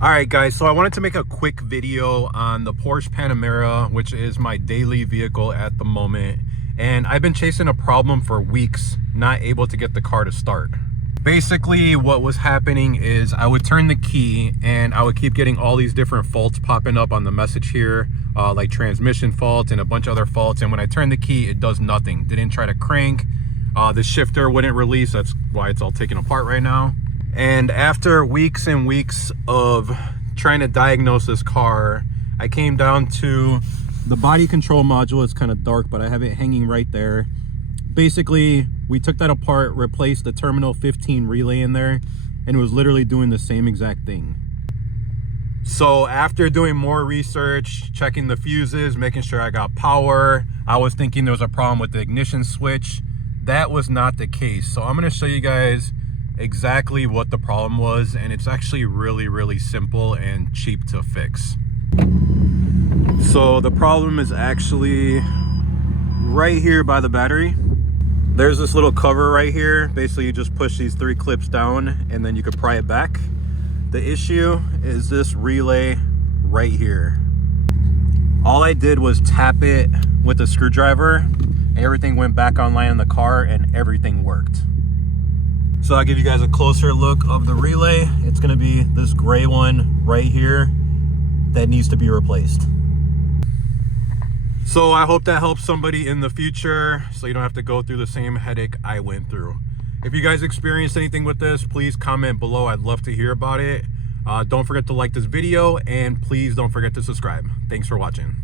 All right, guys, so I wanted to make a quick video on the Porsche Panamera, which is my daily vehicle at the moment. And I've been chasing a problem for weeks, not able to get the car to start. Basically, what was happening is I would turn the key and I would keep getting all these different faults popping up on the message here, like transmission faults and a bunch of other faults. And when I turn the key, it does nothing. Didn't try to crank. The shifter wouldn't release. That's why it's all taken apart right now. And after weeks and weeks of trying to diagnose this car, I came down to the body control module. It's kind of dark, but I have it hanging right there. Basically, we took that apart, replaced the terminal 15 relay in there, and it was literally doing the same exact thing. So after doing more research, checking the fuses, making sure I got power, I was thinking there was a problem with the ignition switch. That was not the case. So I'm going to show you guys exactly what the problem was, and it's actually really simple and cheap to fix. So the problem is actually right here by the battery. There's this little cover right here. Basically, you just push these 3 clips down and then you could pry it back. The issue is this relay right here. All I did was tap it with a screwdriver. Everything went back online in the car and everything worked. So I'll give you guys a closer look of the relay. It's gonna be this gray one right here that needs to be replaced. So I hope that helps somebody in the future so you don't have to go through the same headache I went through. If you guys experienced anything with this, please comment below. I'd love to hear about it. Don't forget to like this video and please don't forget to subscribe. Thanks for watching.